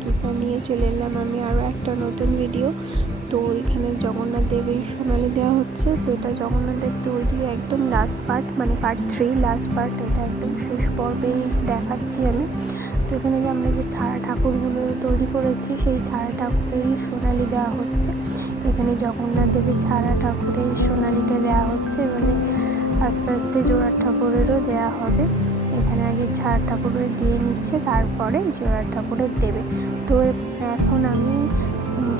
বাকিটা নিয়ে চলে এলাম আমি আরও একটা নতুন ভিডিও। তো এখানে জগন্নাথ দেবের সোনালি দেওয়া হচ্ছে। তো এটা জগন্নাথের তৈরি একদম লাস্ট পার্ট, মানে পার্ট 3 লাস্ট পার্ট, এটা একদম শেষ পর্বে দেখাচ্ছি আমি। তো এখানে যে আমরা যে ছাড়া ঠাকুরগুলো তৈরি করেছি সেই ছাড়া ঠাকুরেরই সোনালি দেওয়া হচ্ছে। এখানে জগন্নাথ দেবের ছাড়া ঠাকুরের সোনালিটা দেওয়া হচ্ছে, এবারে আস্তে আস্তে জোড়ার ঠাকুরেরও দেওয়া হবে। এখানে আগে ছাড় ঠাকুরের দিয়ে নিচ্ছে, তারপরে জোড়ার ঠাকুরের দেবে। তো এখন আমি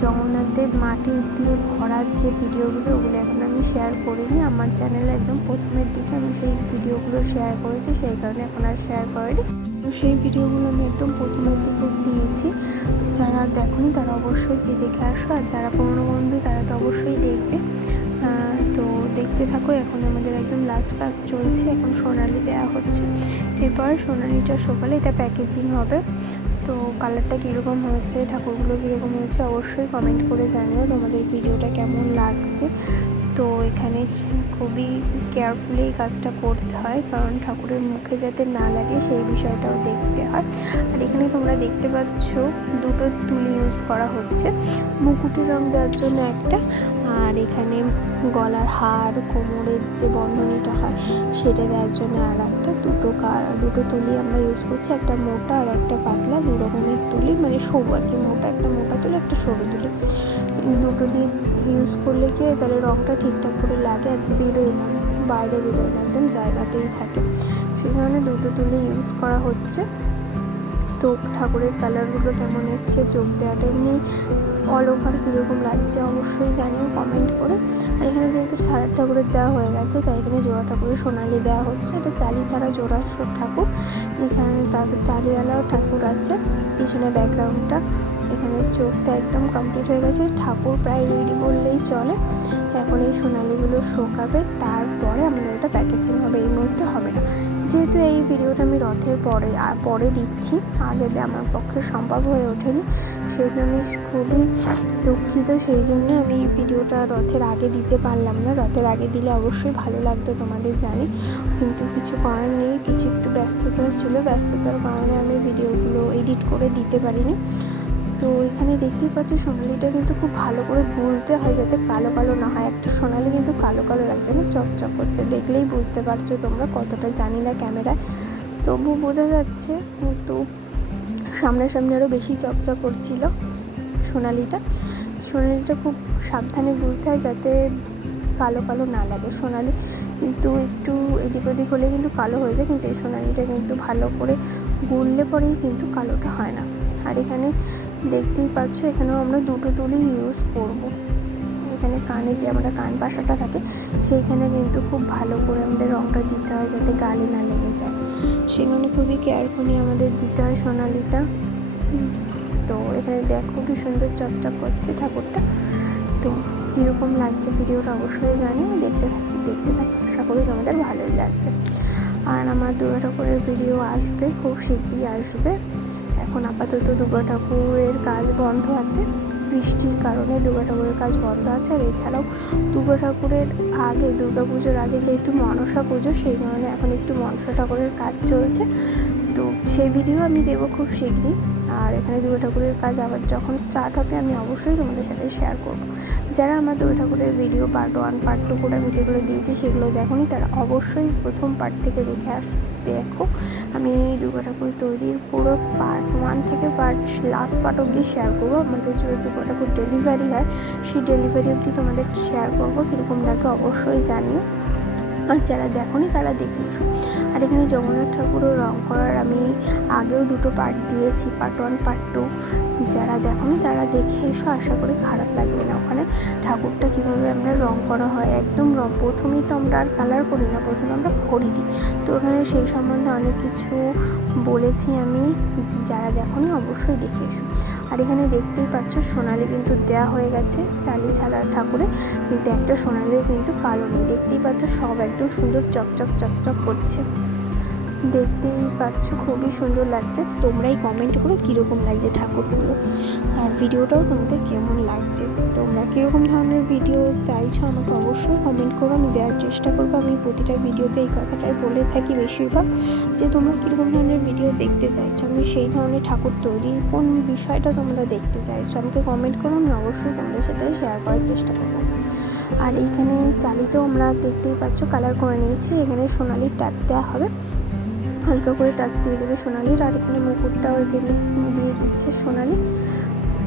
জগন্নাথ দেব মাটির দিয়ে ভরার যে ভিডিওগুলো, ওগুলো এখন আমি শেয়ার করিনি। আমার চ্যানেলে একদম প্রথমের দিকে আমি সেই ভিডিওগুলো শেয়ার করেছি, সেই কারণে এখন আর শেয়ার করিনি। তো সেই ভিডিওগুলো আমি একদম প্রথমের দিকে দিয়েছি। যারা দেখোনি তারা অবশ্যই গিয়ে দেখে আসো, আর যারা পুরনো বন্ধু তারা তো অবশ্যই দেখবে। তো দেখতে থাকো। এখন আমাদের একদম লাস্ট কাজ চলছে, এখন সোনালি দেওয়া হচ্ছে। এরপর সোনালিটা সকালে এটা প্যাকেজিং হবে। তো কালারটা কীরকম হয়েছে, ঠাকুরগুলো কীরকম হয়েছে অবশ্যই কমেন্ট করে জানিও তোমাদের ভিডিওটা কেমন লাগছে। তো এখানে খুবই কেয়ারফুলি এই কাজটা করতে হয়, কারণ ঠাকুরের মুখে যাতে না লাগে সেই বিষয়টাও দেখতে হয়। আর এখানে তোমরা দেখতে পাচ্ছ দুটো তুলি ইউজ করা হচ্ছে, মুকুটের রং দেওয়ার জন্য একটা, আর এখানে গলার হার, কোমরের যে বন্ধনীটা হয় সেটা দেওয়ার জন্য আর একটা। দুটো তুলি আমরা ইউজ করছি, একটা মোটা আর একটা পাতলা, দু রকমের তুলি, মানে সরু আর কি, একটা মোটা তুলি, একটা সরু তুলি। দুটো দিয়ে ইউজ করলে কি তাহলে রঙটা ঠিকঠাক করে লাগে আর বেরোয় না, বাইরে বেরোয় না, একদম জায়গাতেই থাকে। সেই কারণে দুটো তুলি ইউজ করা হচ্ছে। তো ঠাকুরের কালারগুলো কেমন এসছে, চোখ দেওয়াটা এমনি অল ওভার কীরকম লাগছে অবশ্যই জানিও কমেন্ট করে। আর এখানে যেহেতু ছাড়া ঠাকুরের দেওয়া হয়ে গেছে, তাই এখানে জোড়া ঠাকুরের সোনালি দেওয়া হচ্ছে। এটা চালি ছাড়া জোড়া ঠাকুর। এখানে তারপর চালিওয়ালাও ঠাকুর আছে, পিছনে ব্যাকগ্রাউন্ডটা। এখানে চোখটা একদম কমপ্লিট হয়ে গেছে, ঠাকুর প্রায় রেডি বললেই চলে। এখন এই সোনালিগুলো শোকাবে, তারপরে আমাদের এটা প্যাকেজিং হবে, এই মুহূর্তে হবে না। যেহেতু এই ভিডিওটা আমি রথের পরে দিচ্ছি, আগে আমার পক্ষে সম্ভব হয়ে ওঠেনি, সেই জন্য খুবই দুঃখিত। সেই জন্যে আমি এই ভিডিওটা রথের আগে দিতে পারলাম না। রথের আগে দিলে অবশ্যই ভালো লাগতো তোমাদের জানি, কিন্তু কিছু করার নেই, কিছু একটু ব্যস্ততা ছিল, ব্যস্ততার কারণে আমি ভিডিওগুলো এডিট করে দিতে পারিনি। তো এখানে দেখতেই পাচ্ছ সোনালিটা কিন্তু খুব ভালো করে গুলতে হয় যাতে কালো কালো না হয়। একটা সোনালি কিন্তু কালো কালো লাগছে না, চকচক করছে, দেখলেই বুঝতে পারছো তোমরা, কতটা জানি না ক্যামেরায়, তবু বোঝা যাচ্ছে। কিন্তু সামনাসামনি আরও বেশি চকচক করছিল সোনালিটা। খুব সাবধানে গুলতে হয় যাতে কালো কালো না লাগে সোনালি, কিন্তু একটু এদিক ওদিক হলে কিন্তু কালো হয়ে যায়, কিন্তু এই সোনালিটা কিন্তু ভালো করে গুললে পরেই কিন্তু কালোটা হয় না। আর এখানে দেখতেই পাচ্ছ এখানেও আমরা দুটো তুলি ইউজ করব। এখানে কানে যে আমরা কান পাশাটা থাকে সেইখানে কিন্তু খুব ভালো করে আমাদের রঙটা দিতে হয় যাতে গালে না লেগে যায়, সেখানে খুবই কেয়ারফুলি আমাদের দিতে হয় সোনালিটা। তো এখানে দেখো কি সুন্দর চকচক করছে ঠাকুরটা। তো কীরকম লাগছে ভিডিওটা অবশ্যই জানিও। দেখতে থাকি, আশা করি তোমাদের ভালোই লাগবে। আর আমার দুর্গা ঠাকুরের ভিডিও আসবে, খুব শীঘ্রই আসবে। এখন আপাতত দুর্গা ঠাকুরের কাজ বন্ধ আছে, বৃষ্টির কারণে দুর্গা ঠাকুরের কাজ বন্ধ আছে। আর এছাড়াও দুর্গা ঠাকুরের আগে, দুর্গা পুজোর আগে যেহেতু মনসা পুজো, সেই কারণে এখন একটু মনসা ঠাকুরের কাজ চলছে। তো সেই ভিডিও আমি দেবো খুব শীঘ্রই। আর এখানে দুর্গা ঠাকুরের কাজ আবার যখন স্টার্ট হবে আমি অবশ্যই তোমাদের সাথে শেয়ার করব। যারা আমার দুর্গা ঠাকুরের ভিডিও পার্ট 1 পার্ট 2 করে আমি যেগুলো দিয়েছি সেগুলো দেখোনি, তারা অবশ্যই প্রথম পার্ট থেকে দেখো। আমি দুর্গা ঠাকুর তৈরির পুরো পার্ট 1 থেকে লাস্ট পার্ট অবধি শেয়ার করবো। আমাদের যে দুর্গা ঠাকুর ডেলিভারি হয় সেই ডেলিভারি অবধি তোমাদের শেয়ার করবো, কীরকম লাগে অবশ্যই জানিও। আর যারা দেখোনি তারা দেখে এসো। আর এখানে জগন্নাথ ঠাকুরও রং করার আমি আগেও দুটো পার্ট দিয়েছি, পার্ট 1 পার্ট 2। যারা দেখোনি তারা দেখে এসো, আশা করি খারাপ লাগবে না। ওখানে ঠাকুরটা কীভাবে আমরা রং করা হয়, একদম প্রথমেই তো আমরা আর কালার করি না, প্রথমে আমরা খড়ি দিই। তো ওখানে সেই সম্বন্ধে অনেক কিছু বলেছি আমি, যারা দেখোনি অবশ্যই দেখে এসো। আর এখানে দেখতেই পাচ্ছ সোনালি কিন্তু দেওয়া হয়ে গেছে চালি ছাড়া ঠাকুরে, কিন্তু একটা সোনালির কিন্তু কালো নেই। দেখতেই পাচ্ছ সব একদম সুন্দর চকচক করছে। দেখতেই পাচ্ছ খুবই সুন্দর লাগছে। তোমরাই কমেন্ট করো কীরকম লাগছে ঠাকুরগুলো, আর ভিডিওটাও তোমাদের কেমন লাগছে। তোমরা কীরকম ধরনের ভিডিও চাইছো আমাকে অবশ্যই কমেন্ট করো, আমি দেওয়ার চেষ্টা করবো। আমি প্রতিটা ভিডিওতে এই কথাটাই বলে থাকি বেশিরভাগ, যে তোমরা কীরকম ধরনের ভিডিও দেখতে চাইছো, আমি সেই ধরনের ঠাকুর তৈরি কোন বিষয়টা তোমরা দেখতে চাইছো আমাকে কমেন্ট করো, আমি অবশ্যই তোমাদের সাথে শেয়ার করার চেষ্টা করবো। আর এইখানে চালিতেও আমরা দেখতেই পাচ্ছ কালার করে নিয়েছি, এখানে সোনালির টাচ দেওয়া হবে, হালকা করে টাচ দিয়ে দেবে সোনালির। আর এখানে মুকুটটাও এখানে দিয়ে দিচ্ছে সোনালি।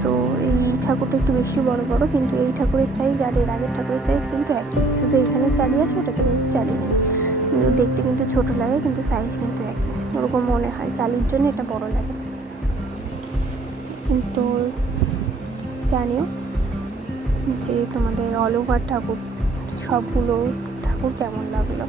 তো এই ঠাকুরটা একটু বেশি বড় বড়, কিন্তু এই ঠাকুরের সাইজ আর এর আগের ঠাকুরের সাইজ কিন্তু একই, শুধু এখানে চালি আছে, ওটাতে কিন্তু চালি নেই। কিন্তু দেখতে কিন্তু ছোট লাগে, কিন্তু সাইজ কিন্তু একই, ওরকম মনে হয় চালির জন্য এটা বড় লাগে। কিন্তু জানিও যে তোমাদের অল ওভার ঠাকুর সবগুলো ঠাকুর কেমন লাগলো।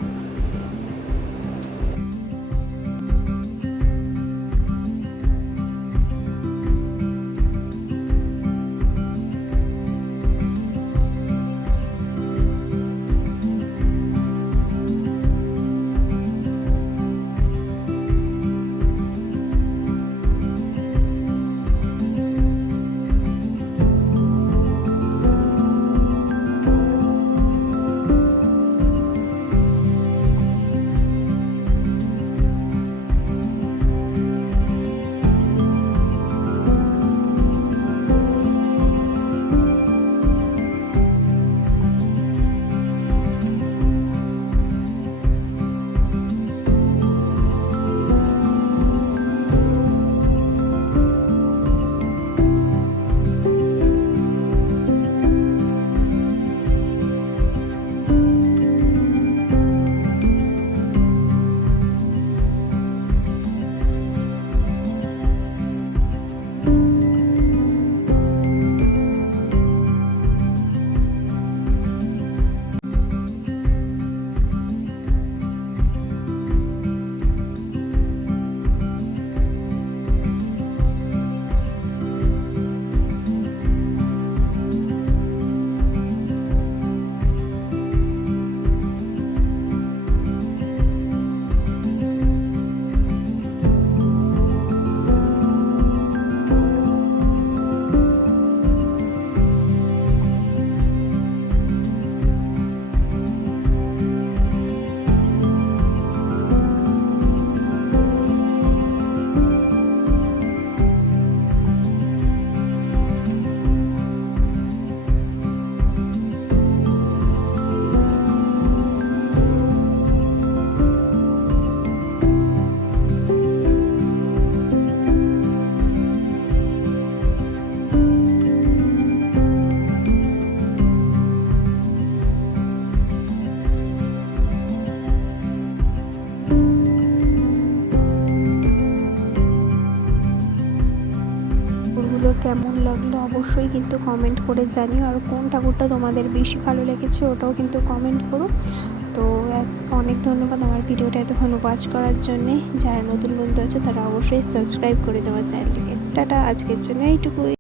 কেমন লাগলো অবশ্যই কিন্তু কমেন্ট করে জানিও, আর কোন ঠাকুরটা তোমাদের বেশি ভালো লেগেছে ওটাও কিন্তু কমেন্ট করো। তো অনেক ধন্যবাদ আমার ভিডিওটা এতক্ষণ ওয়াচ করার জন্যে। যারা নতুন বন্ধু আছে তারা অবশ্যই সাবস্ক্রাইব করে দেওয়ার চ্যানেলটিকে। টাটা, আজকের জন্য এইটুকুই।